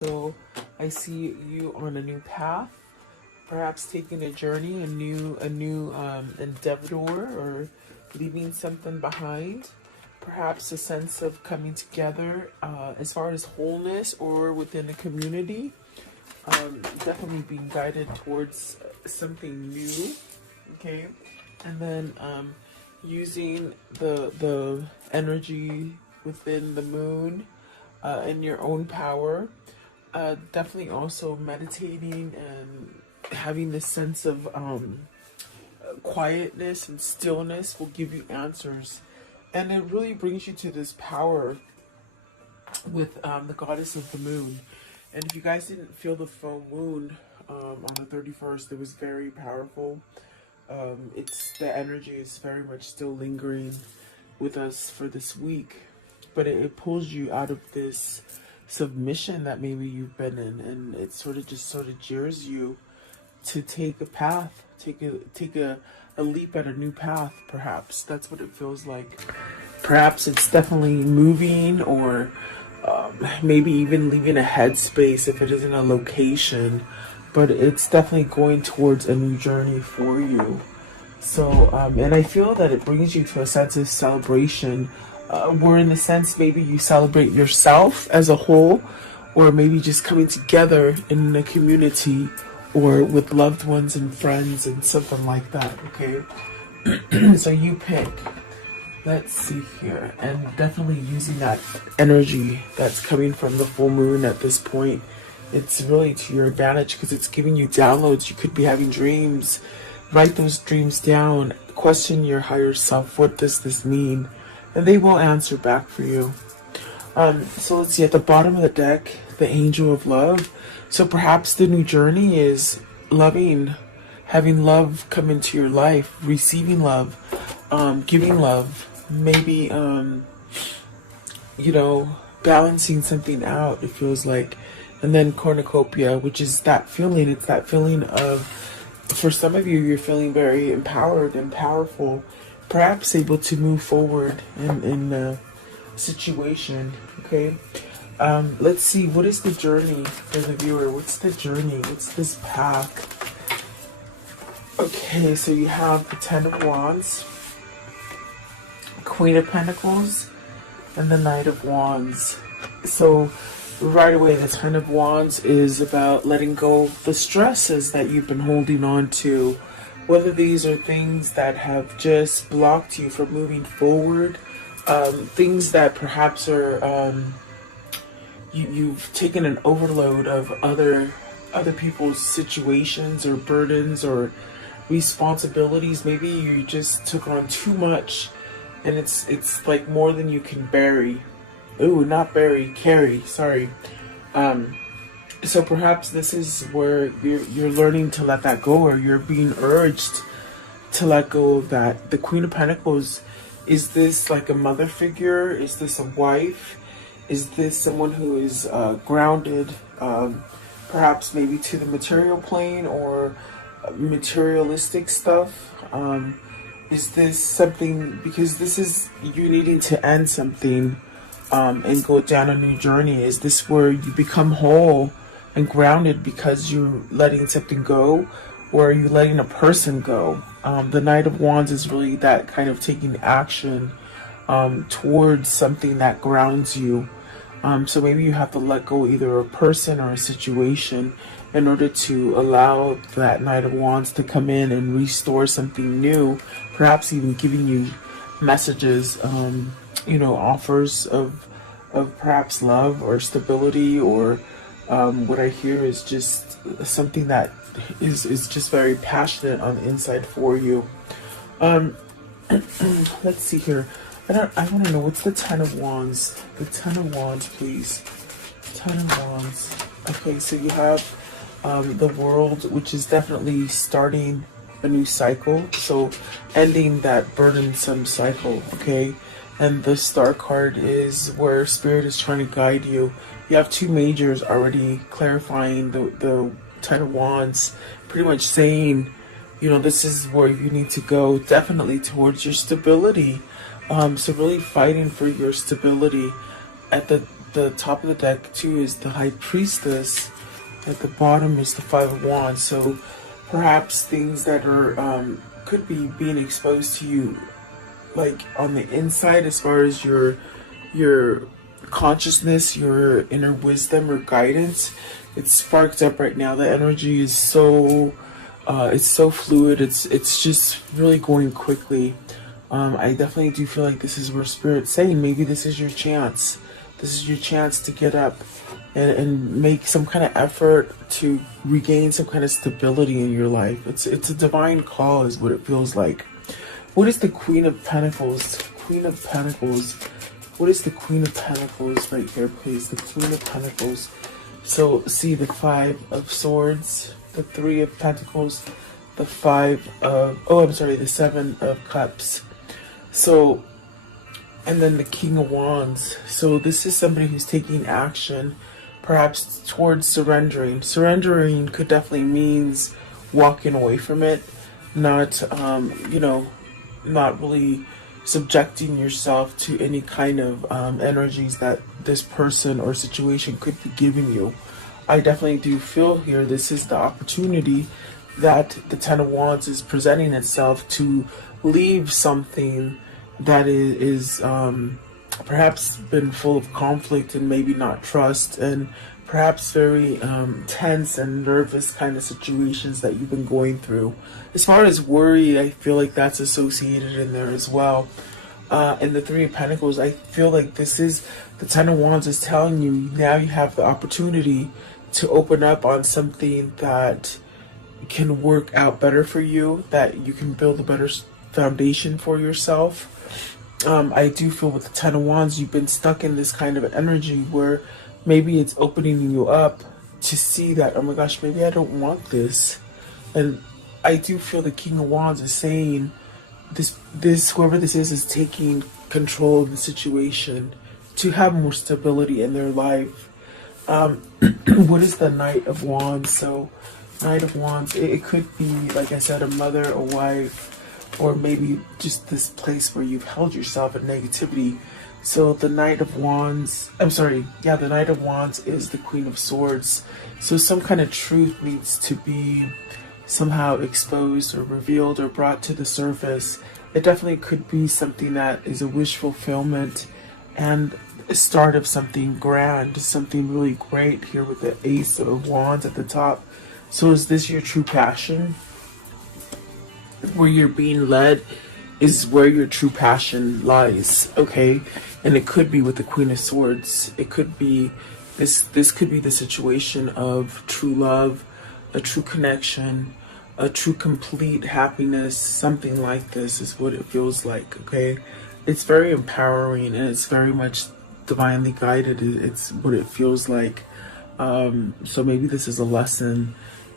So I see you on a new path, perhaps taking a journey, a new endeavor, or leaving something behind. Perhaps a sense of coming together as far as wholeness or within the community. Definitely being guided towards something new. Okay, and then using the energy within the moon in your own power. Definitely also meditating and having this sense of quietness and stillness will give you answers. And it really brings you to this power with the goddess of the moon. And if you guys didn't feel the full moon on the 31st, it was very powerful. It's the energy is very much still lingering with us for this week, but it pulls you out of this submission that maybe you've been in, and it sort of jeers you to take a path, take a leap at a new path. Perhaps that's what it feels like. Perhaps it's definitely moving, or maybe even leaving a headspace if it isn't a location, but it's definitely going towards a new journey for you. So, and I feel that it brings you to a sense of celebration, where in the sense maybe you celebrate yourself as a whole, or maybe just coming together in a community or with loved ones and friends and something like that, okay? So you pick. Let's see here. And definitely using that energy that's coming from the full moon at this point. It's really to your advantage because it's giving you downloads. You could be having dreams. Write those dreams down. Question your higher self. What does this mean? And they will answer back for you. So let's see. At the bottom of the deck, the Angel of Love. So perhaps the new journey is loving, having love come into your life, receiving love, giving love. Maybe, balancing something out, it feels like. And then cornucopia, which is that feeling. It's that feeling of, for some of you, you're feeling very empowered and powerful, perhaps able to move forward in a situation. Okay. Let's see, what is the journey for the viewer? What's the journey? What's this path? Okay, so you have the Ten of Wands, Queen of Pentacles, and the Knight of Wands. So right away, the Ten of Wands is about letting go of the stresses that you've been holding on to, whether these are things that have just blocked you from moving forward, things that perhaps are you've taken an overload of other people's situations or burdens or responsibilities. Maybe you just took on too much, and it's like more than you can carry. Sorry. So perhaps this is where you're learning to let that go, or you're being urged to let go of that. The Queen of Pentacles, is this like a mother figure? Is this a wife? Is this someone who is grounded, perhaps maybe to the material plane or materialistic stuff? Is this something, because this is you needing to end something and go down a new journey? Is this where you become whole and grounded because you're letting something go, or are you letting a person go? The Knight of Wands is really that kind of taking action towards something that grounds you. So maybe you have to let go either a person or a situation in order to allow that Knight of Wands to come in and restore something new, perhaps even giving you messages, offers of perhaps love or stability, or what I hear is just something that is just very passionate on the inside for you. Let's see here. I want to know, what's the Ten of Wands? The Ten of Wands, please. Ten of Wands. Okay, so you have the World, which is definitely starting a new cycle. So ending that burdensome cycle, okay? And the Star card is where Spirit is trying to guide you. You have two majors already clarifying the Ten of Wands, pretty much saying, this is where you need to go, definitely towards your stability. So really fighting for your stability at the the top of the deck too is the High Priestess. At the bottom is the Five of Wands. So perhaps things that are could be being exposed to you, like on the inside, as far as your consciousness, your inner wisdom or guidance. It's sparked up right now. The energy is so it's so fluid. It's just really going quickly. I definitely do feel like this is where Spirit's saying maybe this is your chance. This is your chance to get up and make some kind of effort to regain some kind of stability in your life. It's a divine call is what it feels like. What is the Queen of Pentacles? Queen of Pentacles. What is the Queen of Pentacles right here, please? The Queen of Pentacles. So see the Five of Swords, the Three of Pentacles, the the Seven of Cups. So, and then the King of Wands. So this is somebody who's taking action, perhaps towards surrendering. Surrendering could definitely means walking away from it, not, not really subjecting yourself to any kind of energies that this person or situation could be giving you. I definitely do feel here this is the opportunity that the Ten of Wands is presenting itself to leave something that is perhaps been full of conflict and maybe not trust, and perhaps very tense and nervous kind of situations that you've been going through. As far as worry, I feel like that's associated in there as well. And the Three of Pentacles, I feel like this is the Ten of Wands is telling you now you have the opportunity to open up on something that can work out better for you, that you can build a better foundation for yourself. I do feel with the Ten of Wands, you've been stuck in this kind of energy where maybe it's opening you up to see that, oh my gosh, maybe I don't want this. And I do feel the King of Wands is saying this whoever this is taking control of the situation to have more stability in their life. What is the Knight of Wands? So Knight of Wands, it could be, like I said, a mother, a wife, or maybe just this place where you've held yourself in negativity. So the Knight of Wands, the Knight of Wands is the Queen of Swords. So some kind of truth needs to be somehow exposed or revealed or brought to the surface. It definitely could be something that is a wish fulfillment and a start of something grand, something really great here with the Ace of Wands at the top. So is this your true passion? Where you're being led is where your true passion lies, okay? And it could be with the Queen of Swords. It could be, this could be the situation of true love, a true connection, a true complete happiness. Something like this is what it feels like, okay? It's very empowering and it's very much divinely guided. It's what it feels like. So maybe this is a lesson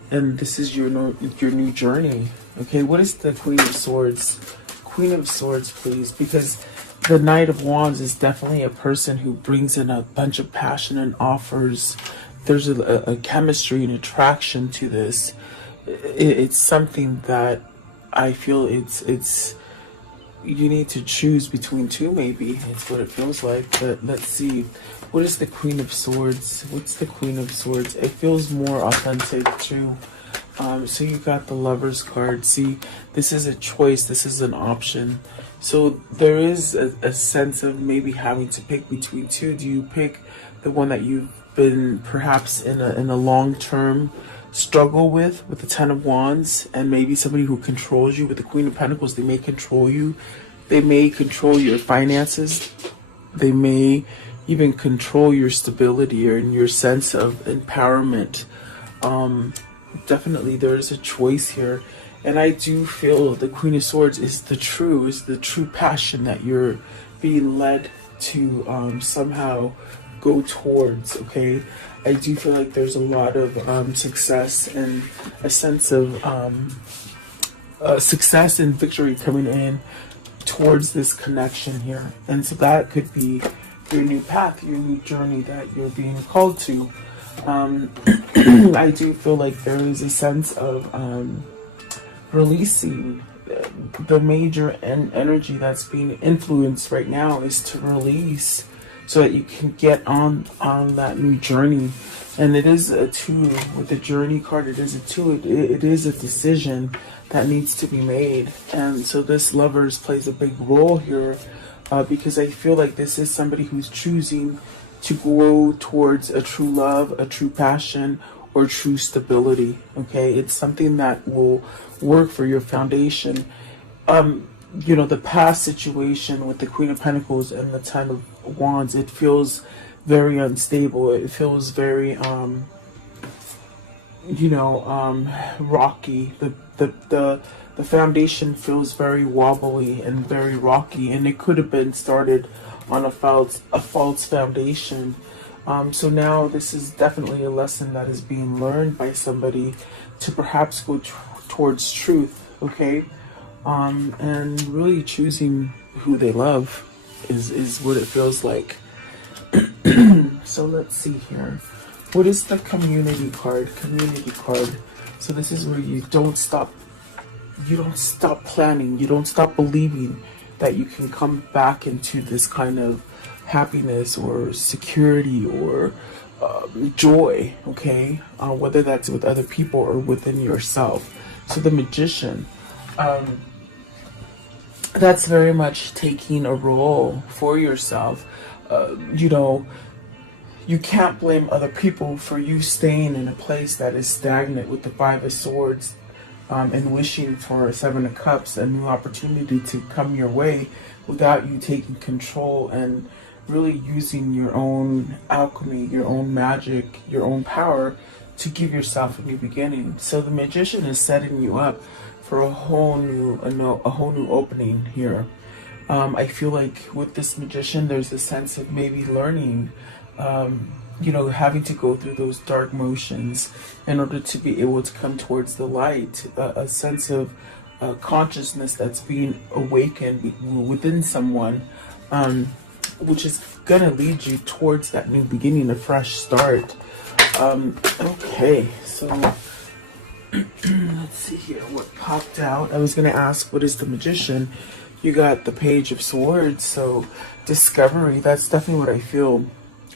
and this is your new journey. Okay, what is the Queen of Swords? Queen of Swords, please, because the Knight of Wands is definitely a person who brings in a bunch of passion and offers. There's a chemistry and attraction to this. It's something that I feel it's you need to choose between two, maybe. It's what it feels like. But let's see. What is the Queen of Swords? What's the Queen of Swords? It feels more authentic too. So you got the Lover's card. See, this is a choice. This is an option. So there is a sense of maybe having to pick between two. Do you pick the one that you've been perhaps in a long-term struggle with the Ten of Wands, and maybe somebody who controls you with the Queen of Pentacles? They may control you. They may control your finances. They may even control your stability or your sense of empowerment. Definitely there is a choice here, and I do feel the Queen of Swords is the true passion that you're being led to somehow go towards. Okay, I do feel like there's a lot of success and a sense of success and victory coming in towards this connection here, and so that could be your new path, your new journey that you're being called to. I do feel like there is a sense of releasing. The major energy that's being influenced right now is to release so that you can get on that new journey. And it is a two with the journey card. It is a two. It is a decision that needs to be made. And so this lovers plays a big role here, because I feel like this is somebody who's choosing to grow towards a true love, a true passion, or true stability. Okay, it's something that will work for your foundation. You know, the past situation with the Queen of Pentacles and the Ten of Wands, it feels very unstable. It feels very rocky. The foundation feels very wobbly and very rocky, and it could have been started on a false foundation. So now this is definitely a lesson that is being learned by somebody to perhaps go towards truth, okay? And really choosing who they love is what it feels like. So let's see here. What is the community card? Community card. So this is where you don't stop planning, you don't stop believing that you can come back into this kind of happiness or security or joy, okay? Whether that's with other people or within yourself. So the Magician, that's very much taking a role for yourself. You know, you can't blame other people for you staying in a place that is stagnant with the Five of Swords, and wishing for a Seven of Cups, a new opportunity to come your way without you taking control and really using your own alchemy, your own magic, your own power to give yourself a new beginning. So the Magician is setting you up for a whole new opening here. I feel like with this Magician, there's a sense of maybe learning, you know, having to go through those dark motions in order to be able to come towards the light, a sense of consciousness that's being awakened within someone, which is going to lead you towards that new beginning, a fresh start. Okay, so let's see here what popped out. I was going to ask, what is the Magician? You got the Page of Swords, so discovery. That's definitely what I feel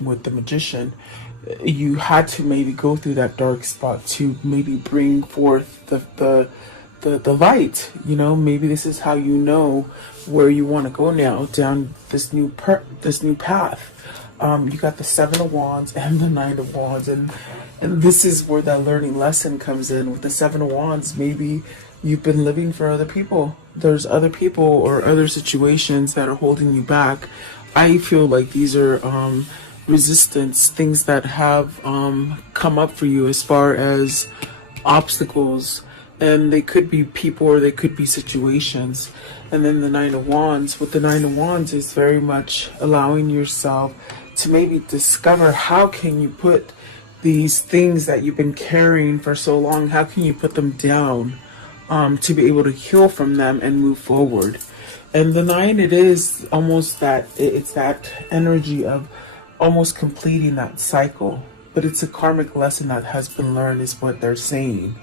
with the Magician. You had to maybe go through that dark spot to maybe bring forth the light. You know, maybe this is how you know where you want to go now, down this new path. You got the Seven of Wands and the Nine of Wands, and this is where that learning lesson comes in. With the Seven of Wands, maybe you've been living for other people. There's other people or other situations that are holding you back. I feel like these are resistance, things that have come up for you as far as obstacles, and they could be people or they could be situations. And then the Nine of Wands, with the Nine of Wands, is very much allowing yourself to maybe discover how can you put these things that you've been carrying for so long, how can you put them down, to be able to heal from them and move forward. And the Nine, it is almost that, it's that energy of almost completing that cycle, but it's a karmic lesson that has been learned, is what they're saying.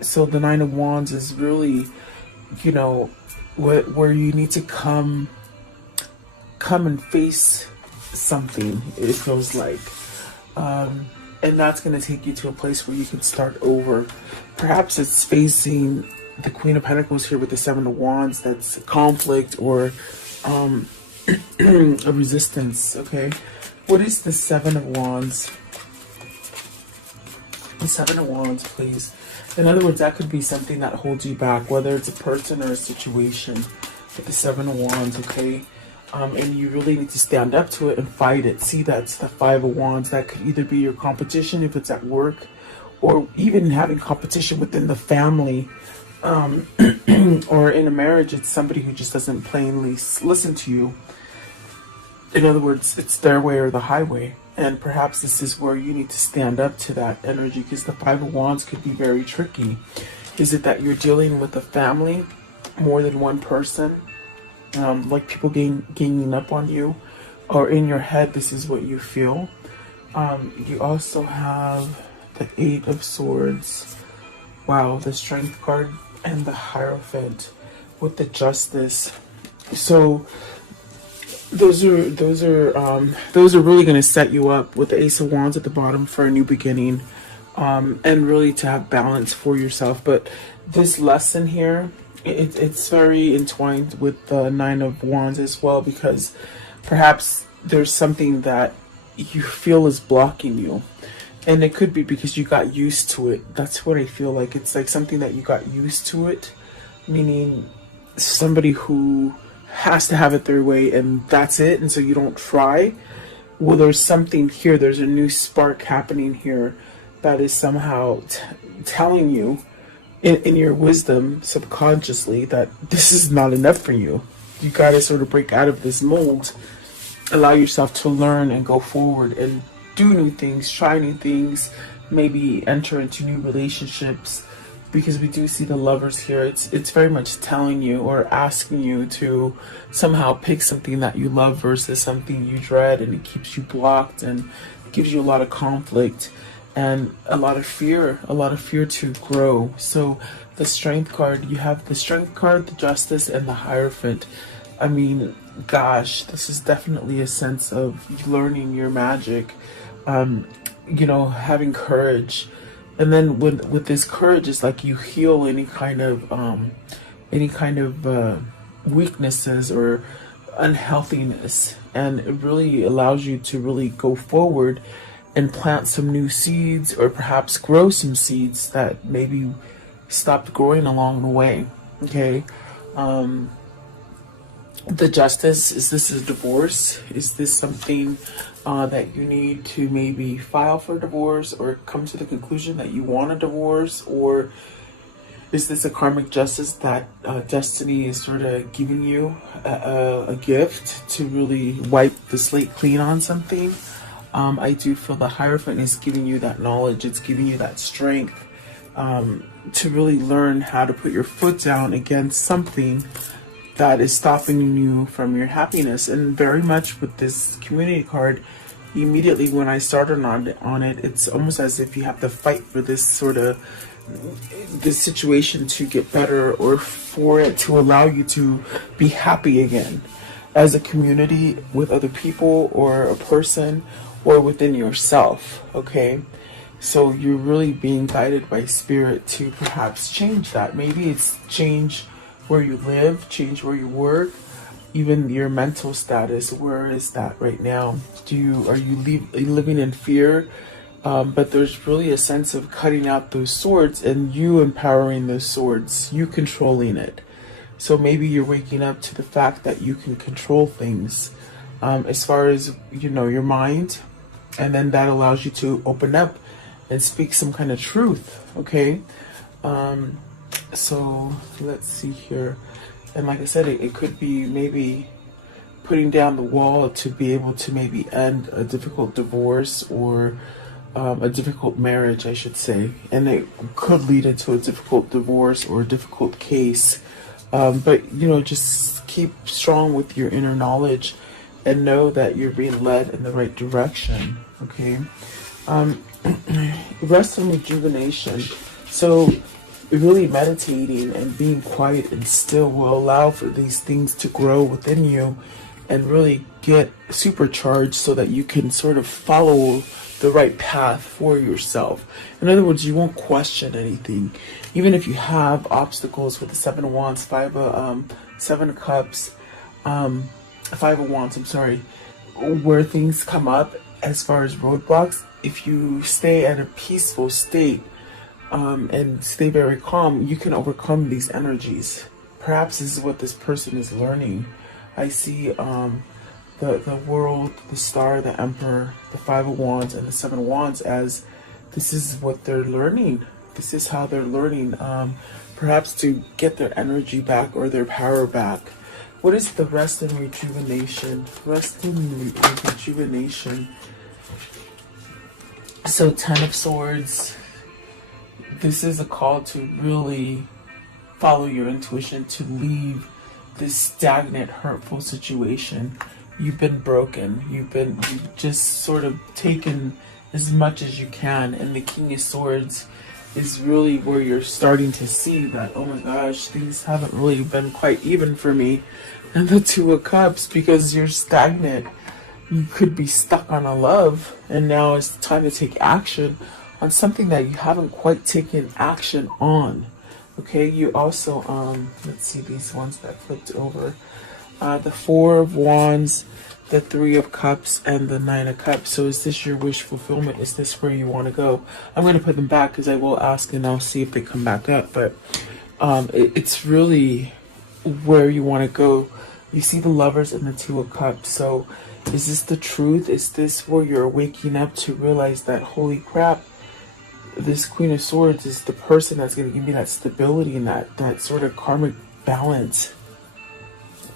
So the Nine of Wands is really, you know, where you need to come and face something, it feels like. And that's going to take you to a place where you can start over. Perhaps it's facing the Queen of Pentacles here with the Seven of Wands. That's conflict or a resistance, okay? What is the Seven of Wands? The Seven of Wands, please. In other words, that could be something that holds you back, whether it's a person or a situation. With the Seven of Wands, okay? And you really need to stand up to it and fight it. See, that's the Five of Wands. That could either be your competition if it's at work, or even having competition within the family, or in a marriage. It's somebody who just doesn't plainly listen to you. In other words, it's their way or the highway. And perhaps this is where you need to stand up to that energy, because the Five of Wands could be very tricky. Is it that you're dealing with a family, more than one person? Like people ganging up on you, or in your head, this is what you feel. You also have the Eight of Swords. Wow, the Strength card and the Hierophant with the Justice. So those are really going to set you up with the Ace of Wands at the bottom for a new beginning, and really to have balance for yourself. But this lesson here, it's very entwined with the Nine of Wands as well, because perhaps there's something that you feel is blocking you, and it could be because you got used to it. That's what I feel like. It's like something that you got used to it, meaning somebody who has to have it their way and that's it, and so you don't try. Well, there's something here, there's a new spark happening here that is somehow telling you in your wisdom subconsciously that this is not enough for you. You got to sort of break out of this mold, allow yourself to learn and go forward and do new things, try new things, maybe enter into new relationships, because we do see the Lovers here. It's very much telling you or asking you to somehow pick something that you love versus something you dread, and it keeps you blocked and gives you a lot of conflict and a lot of fear to grow. So the Strength card, you have the Strength card, the Justice, and the Hierophant. I mean, gosh, this is definitely a sense of learning your magic, you know, having courage. And then with this courage, it's like you heal any kind of weaknesses or unhealthiness, and it really allows you to really go forward and plant some new seeds, or perhaps grow some seeds that maybe stopped growing along the way. Okay. The Justice, is this a divorce? Is this something that you need to maybe file for divorce, or come to the conclusion that you want a divorce? Or is this a karmic justice that destiny is sort of giving you a gift to really wipe the slate clean on something? I do feel the Hierophant is giving you that knowledge. It's giving you that strength to really learn how to put your foot down against something that is stopping you from your happiness. And very much with this Community card, immediately when I started on it, it's almost as if you have to fight for this situation to get better, or for it to allow you to be happy again as a community, with other people or a person, or within yourself. Okay, so you're really being guided by Spirit to perhaps change that. Maybe it's change where you live, change where you work, even your mental status. Where is that right now? Are you living in fear? But there's really a sense of cutting out those swords and you empowering those swords, you controlling it. So maybe you're waking up to the fact that you can control things, as far as, you know, your mind, and then that allows you to open up and speak some kind of truth. Okay. So let's see here. And like I said, it could be maybe putting down the wall to be able to maybe end a difficult divorce, or a difficult marriage, I should say. And it could lead into a difficult divorce or a difficult case. But, you know, just keep strong with your inner knowledge and know that you're being led in the right direction. Okay. Rest and rejuvenation. So really meditating and being quiet and still will allow for these things to grow within you and really get supercharged, so that you can sort of follow the right path for yourself. In other words, you won't question anything. Even if you have obstacles with the Seven of Wands, Five of Cups, Five of Wands, I'm sorry, where things come up as far as roadblocks, if you stay at a peaceful state, and stay very calm, you can overcome these energies. Perhaps this is what this person is learning. I see the world, the star, the Emperor, the Five of Wands, and the Seven of Wands as this is what they're learning. This is how they're learning, perhaps to get their energy back or their power back. What is the rest and rejuvenation? Rest and rejuvenation. So Ten of Swords. This is a call to really follow your intuition, to leave this stagnant, hurtful situation. You've been broken. You've just sort of taken as much as you can. And the King of Swords is really where you're starting to see that, oh my gosh, things haven't really been quite even for me. And the Two of Cups, because you're stagnant. You could be stuck on a love, and now it's time to take action on something that you haven't quite taken action on. Okay, you also, let's see these ones that flipped over. The Four of Wands, the Three of Cups, and the Nine of Cups. So is this your wish fulfillment? Is this where you want to go? I'm going to put them back because I will ask and I'll see if they come back up. But it's really where you want to go. You see the Lovers and the Two of Cups. So is this the truth? Is this where you're waking up to realize that, holy crap, this Queen of Swords is the person that's going to give me that stability and that sort of karmic balance?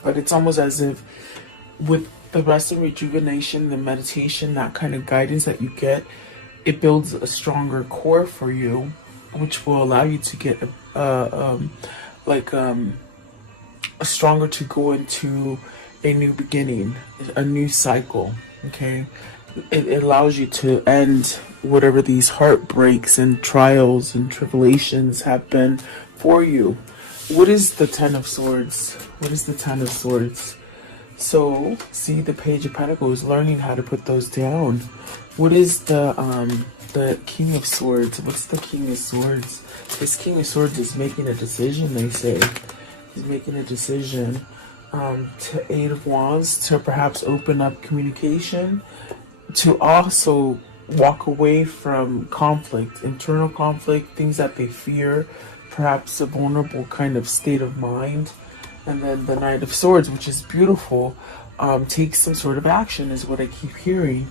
But it's almost as if with the rest and rejuvenation, the meditation, that kind of guidance that you get, it builds a stronger core for you, which will allow you to get a stronger to go into a new beginning, a new cycle. Okay, it allows you to end whatever these heartbreaks and trials and tribulations have been for you. What is the Ten of Swords? What is the Ten of Swords? So, see the Page of Pentacles, learning how to put those down. What is the King of Swords? What's the King of Swords? This King of Swords is making a decision, they say. He's making a decision. To Eight of Wands, to perhaps open up communication, to also walk away from conflict, internal conflict, things that they fear, perhaps a vulnerable kind of state of mind. And then the Knight of Swords, which is beautiful, takes some sort of action, is what I keep hearing,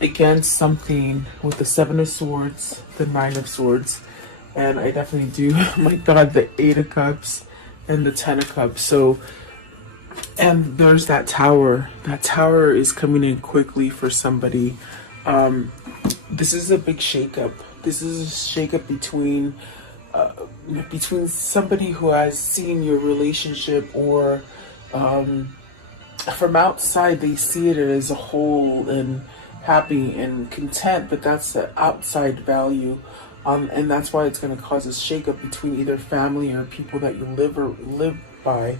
against something with the Seven of Swords, the Nine of Swords, and I definitely do, my God, the Eight of Cups and the Ten of Cups. So, and there's that Tower. That Tower is coming in quickly for somebody. This is a big shakeup. This is a shakeup between somebody who has seen your relationship, or from outside they see it as a whole and happy and content, but that's the outside value, and that's why it's going to cause a shakeup between either family or people that you live by,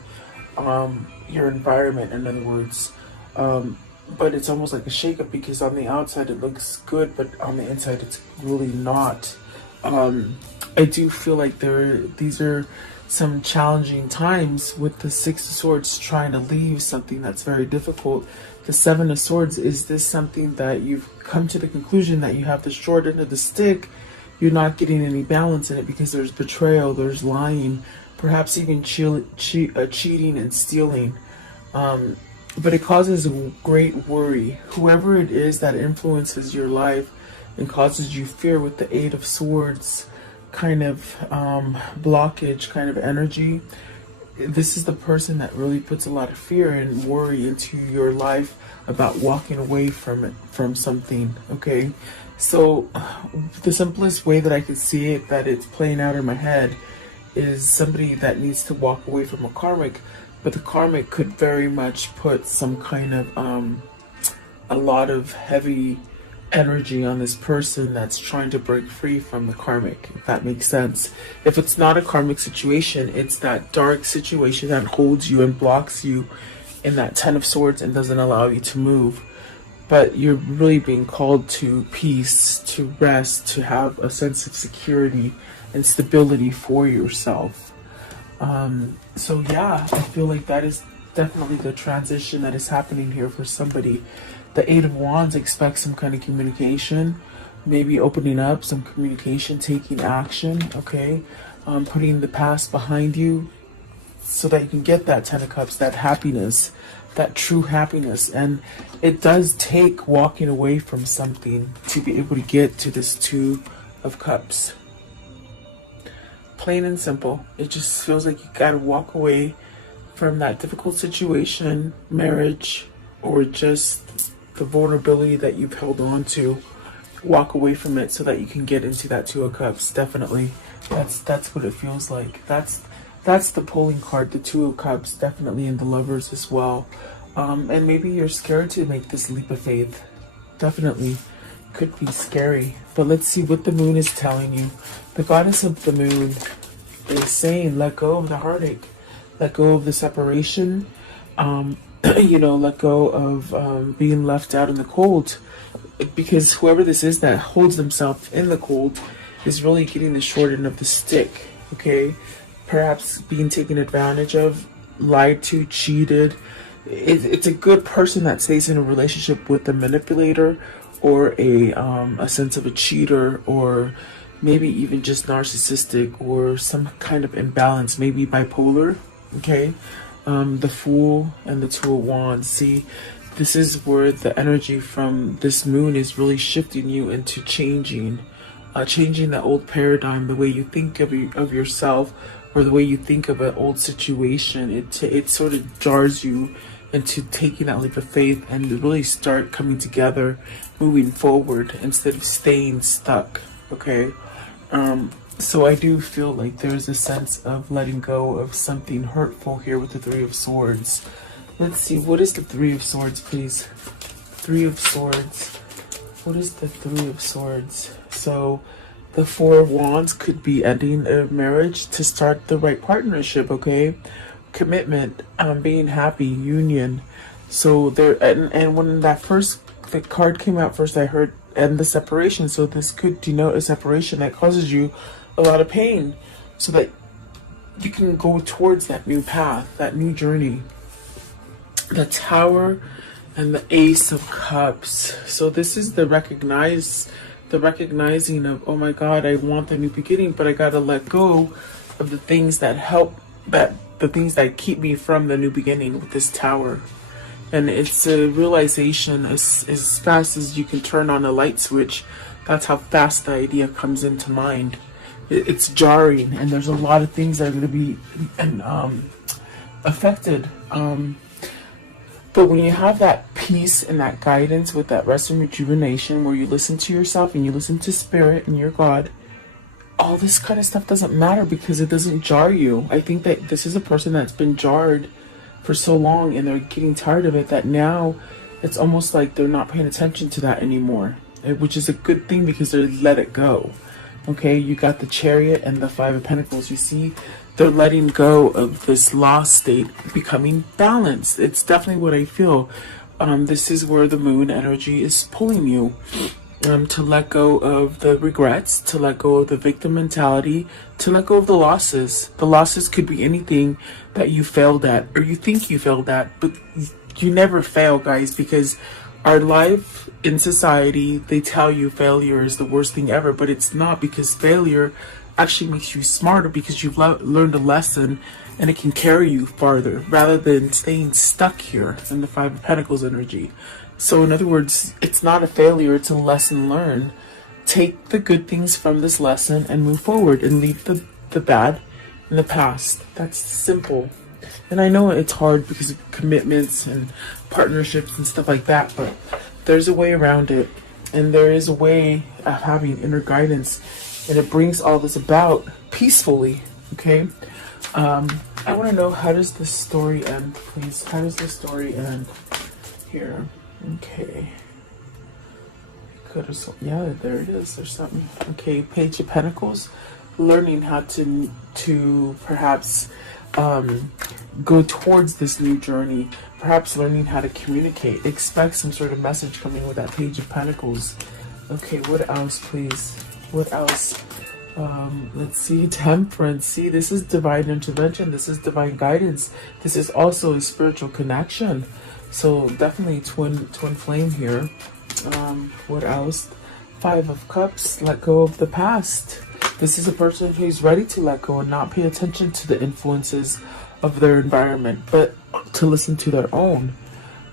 your environment, in other words. But it's almost like a shakeup because on the outside it looks good, but on the inside it's really not. I do feel like these are some challenging times with the Six of Swords trying to leave something that's very difficult. The Seven of Swords, is this something that you've come to the conclusion that you have the short end of the stick? You're not getting any balance in it because there's betrayal, there's lying, perhaps even cheating and stealing. But it causes a great worry. Whoever it is that influences your life and causes you fear with the Eight of Swords kind of blockage, kind of energy, this is the person that really puts a lot of fear and worry into your life about walking away from it, from something. Okay, so the simplest way that I can see it, that it's playing out in my head, is somebody that needs to walk away from a karmic, but the karmic could very much put some kind of a lot of heavy energy on this person that's trying to break free from the karmic, if that makes sense. If it's not a karmic situation, it's that dark situation that holds you and blocks you in that Ten of Swords and doesn't allow you to move. But you're really being called to peace, to rest, to have a sense of security and stability for yourself. So yeah, I feel like that is definitely the transition that is happening here for somebody. The Eight of Wands expects some kind of communication, maybe opening up some communication, taking action, okay? Putting the past behind you so that you can get that Ten of Cups, that happiness, that true happiness. And it does take walking away from something to be able to get to this Two of Cups. Plain and simple. It just feels like you gotta walk away from that difficult situation, marriage, or just the vulnerability that you've held on to. Walk away from it so that you can get into that Two of Cups. Definitely, that's what it feels like. That's the pulling card, the Two of Cups, definitely in the Lovers as well. And maybe you're scared to make this leap of faith. Definitely, could be scary. But let's see what the moon is telling you. The goddess of the moon is saying, let go of the heartache, let go of the separation, you know, let go of being left out in the cold, because whoever this is that holds themselves in the cold is really getting the short end of the stick. Okay, perhaps being taken advantage of, lied to, cheated. It's a good person that stays in a relationship with a manipulator, or a sense of a cheater, or maybe even just narcissistic, or some kind of imbalance, maybe bipolar. Okay, the Fool and the Two of Wands. See, this is where the energy from this moon is really shifting you into changing that old paradigm, the way you think of yourself, or the way you think of an old situation. It sort of jars you into taking that leap of faith and really start coming together, moving forward instead of staying stuck. Okay, so I do feel like there's a sense of letting go of something hurtful here with the Three of Swords. Let's see, what is the Three of Swords, please? Three of Swords. What is the Three of Swords? So the Four of Wands could be ending a marriage to start the right partnership. Okay, commitment, being happy, union. So there, and when that the card came out first, I heard end the separation. So this could denote a separation that causes you a lot of pain, so that you can go towards that new path, that new journey. The Tower and the Ace of Cups. So this is the recognizing of, oh my God, I want the new beginning, but I gotta let go of the things that the things that keep me from the new beginning with this Tower. And it's a realization, as fast as you can turn on a light switch, that's how fast the idea comes into mind. It's jarring, and there's a lot of things that are going to be affected. But when you have that peace and that guidance with that rest and rejuvenation, where you listen to yourself and you listen to Spirit and your God, all this kind of stuff doesn't matter because it doesn't jar you. I think that this is a person that's been jarred for so long, and they're getting tired of it, that now it's almost like they're not paying attention to that anymore, which is a good thing because they let it go. Okay, you got the Chariot and the Five of Pentacles. You see, they're letting go of this lost state, becoming balanced. It's definitely what I feel. This is where the moon energy is pulling you, to let go of the regrets, to let go of the victim mentality, to let go of the losses. The losses could be anything that you failed at, or you think you failed at, but you never fail, guys, because our life in society, they tell you failure is the worst thing ever, but it's not, because failure actually makes you smarter, because you've learned a lesson and it can carry you farther rather than staying stuck here in the Five of Pentacles energy. So in other words, it's not a failure, it's a lesson learned. Take the good things from this lesson and move forward, and leave the bad in the past. That's simple. And I know it's hard because of commitments and partnerships and stuff like that, but there's a way around it. And there is a way of having inner guidance, and it brings all this about peacefully. Okay? I want to know, how does this story end, please? How does this story end here? Okay. Yeah, there it is. There's something. Okay, Page of Pentacles. Learning how to perhaps go towards this new journey. Perhaps learning how to communicate. Expect some sort of message coming with that Page of Pentacles. Okay, what else, please? What else? Let's see. Temperance. See, this is divine intervention. This is divine guidance. This is also a spiritual connection. So definitely twin flame here. What else? Five of Cups. Let go of the past. This is a person who's ready to let go and not pay attention to the influences of their environment, but to listen to their own,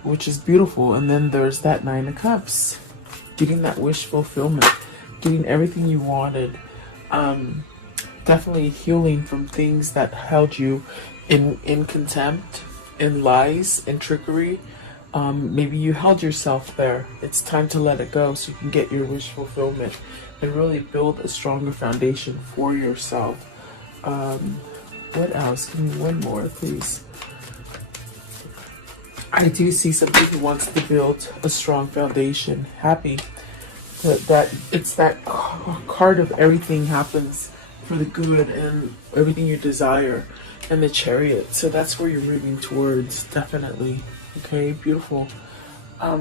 which is beautiful. And then there's that Nine of Cups. Getting that wish fulfillment. Getting everything you wanted. Definitely healing from things that held you in contempt, in lies, in trickery. Maybe you held yourself there. It's time to let it go so you can get your wish fulfillment and really build a stronger foundation for yourself. What else? Give me one more, please. I do see somebody who wants to build a strong foundation. Happy that it's that card of everything happens for the good and everything you desire, and the Chariot. So that's where you're moving towards, definitely. Okay, beautiful.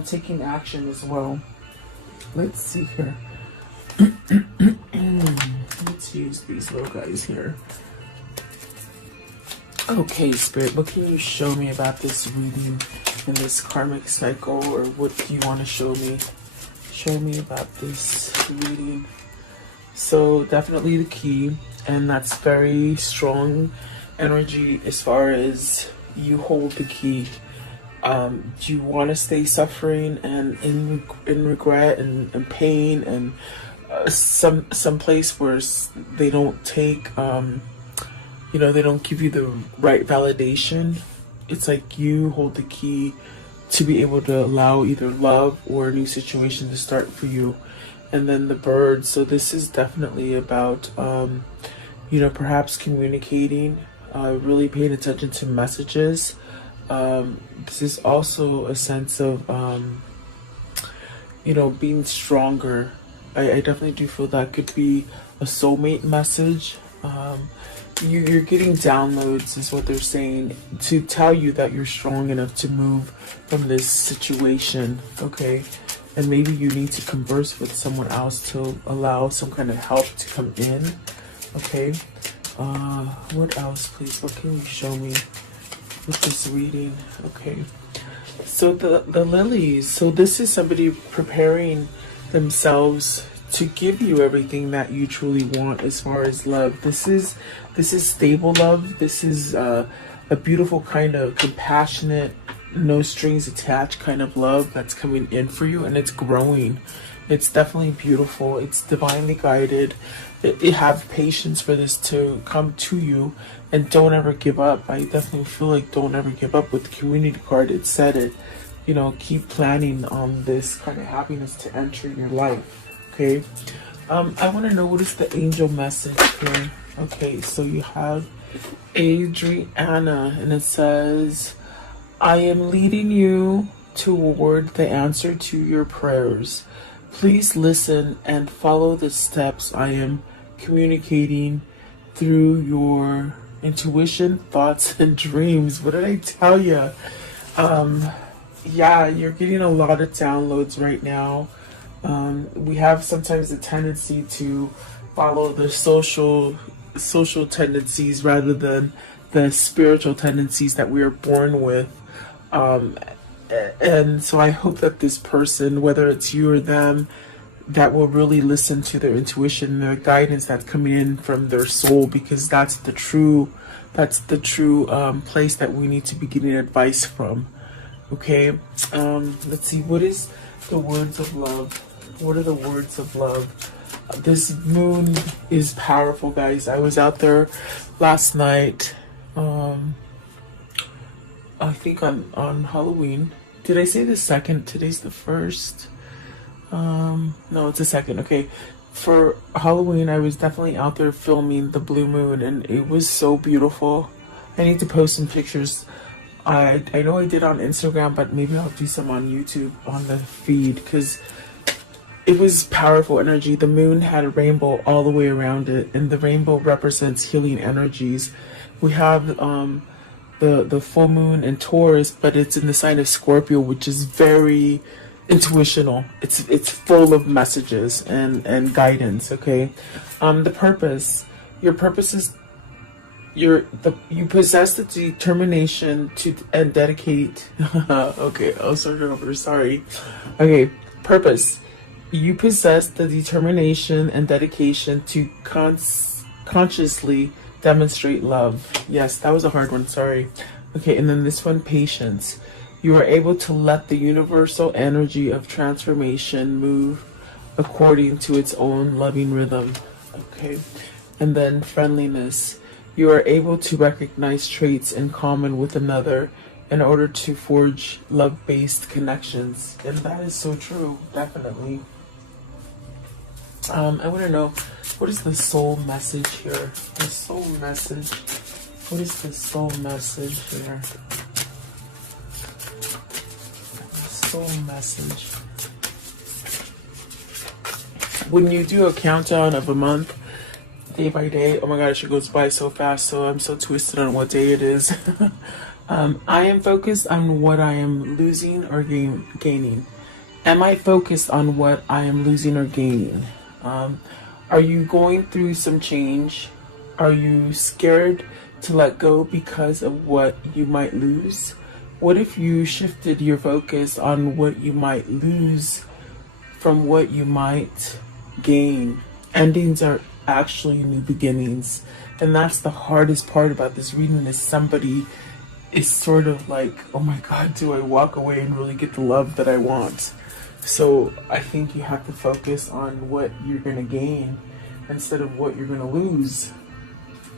Taking action as well. Let's see here. Let's use these little guys here. Okay, Spirit, what can you show me about this reading in this karmic cycle, or what do you want to show me? Show me about this reading. So definitely the key, and that's very strong energy as far as you hold the key. Do you want to stay suffering and in regret and pain and some place where they don't take you know, they don't give you the right validation? It's like you hold the key to be able to allow either love or a new situation to start for you. And then the bird. So this is definitely about you know, perhaps communicating, really paying attention to messages. This is also a sense of you know, being stronger. I definitely do feel that could be a soulmate message. You're getting downloads, is what they're saying, to tell you that you're strong enough to move from this situation, okay? And maybe you need to converse with someone else to allow some kind of help to come in, okay? What else, please? What can you show me with this reading? Okay. So the lilies. So this is somebody preparing themselves to give you everything that you truly want as far as love. This is stable love. This is a beautiful kind of compassionate, no strings attached kind of love that's coming in for you, and it's growing. It's definitely beautiful. It's divinely guided. You have patience for this to come to you, and don't ever give up. I definitely feel like don't ever give up. With the community card, it said it. You know, keep planning on this kind of happiness to enter your life. Okay. I want to know, what is the angel message here? Okay, so you have Adriana, and it says, I am leading you toward the answer to your prayers. Please listen and follow the steps I am communicating through your intuition, thoughts, and dreams. What did I tell you? Yeah, you're getting a lot of downloads right now. We have sometimes a tendency to follow the social tendencies rather than the spiritual tendencies that we are born with. And so I hope that this person, whether it's you or them, that will really listen to their intuition, their guidance that's coming in from their soul, because that's the true place that we need to be getting advice from. Okay, let's see, what is the words of love? What are the words of love? This moon is powerful, guys. I was out there last night, I think on Halloween. Did I say the second? Today's the first. No, it's the second. Okay. For Halloween, I was definitely out there filming the blue moon, and it was so beautiful. I need to post some pictures. I know I did on Instagram, but maybe I'll do some on YouTube on the feed, because it was powerful energy. The moon had a rainbow all the way around it, and the rainbow represents healing energies. We have the full moon in Taurus, but it's in the sign of Scorpio, which is very intuitional. It's full of messages and guidance. Okay, the purpose. Your purpose is you possess the determination to and dedicate. Okay, I'll start it over. Sorry. Okay, purpose. You possess the determination and dedication to consciously demonstrate love. Yes, that was a hard one. Sorry. Okay, and then this one, patience. You are able to let the universal energy of transformation move according to its own loving rhythm. Okay, and then friendliness. You are able to recognize traits in common with another in order to forge love-based connections. And that is so true, definitely. I want to know, what is the soul message here? The soul message. What is the soul message here? The soul message. when you do a countdown of a month, day by day, oh my gosh, it goes by so fast. So I'm so twisted on what day it is. I am focused on what I am losing or gaining. Am I focused on what I am losing or gaining? Are you going through some change? Are you scared to let go because of what you might lose? What if you shifted your focus on what you might lose from what you might gain? Endings are actually new beginnings. And that's the hardest part about this reading, is somebody is sort of like, oh my God, do I walk away and really get the love that I want? So I think you have to focus on what you're going to gain instead of what you're going to lose.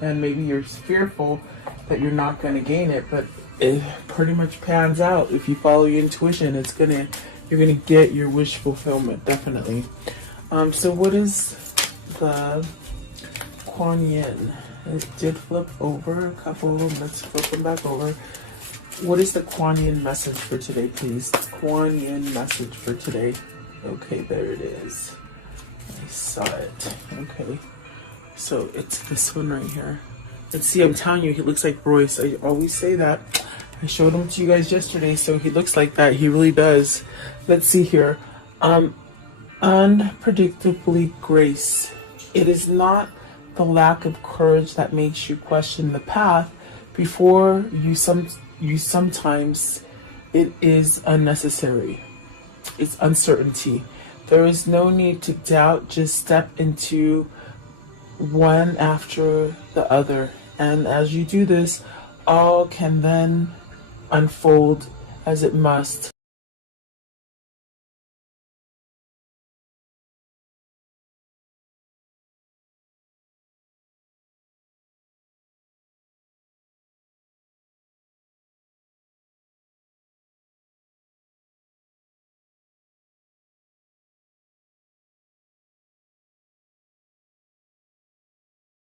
And maybe you're fearful that you're not going to gain it, but it pretty much pans out. If you follow your intuition, you're gonna get your wish fulfillment, definitely. So what is the Kuan Yin? It did flip over a couple. Let's flip them back over. What is the Kuan Yin message for today, please? The Kuan Yin message for today. Okay, there it is. I saw it. Okay. So it's this one right here. Let's see, I'm telling you, he looks like Royce. I always say that. I showed him to you guys yesterday, so he looks like that. He really does. Let's see here. Unpredictably grace. It is not the lack of courage that makes you question the path before you sometimes it is unnecessary. It's uncertainty. There is no need to doubt. Just step into one after the other, and as you do this, all can then unfold as it must.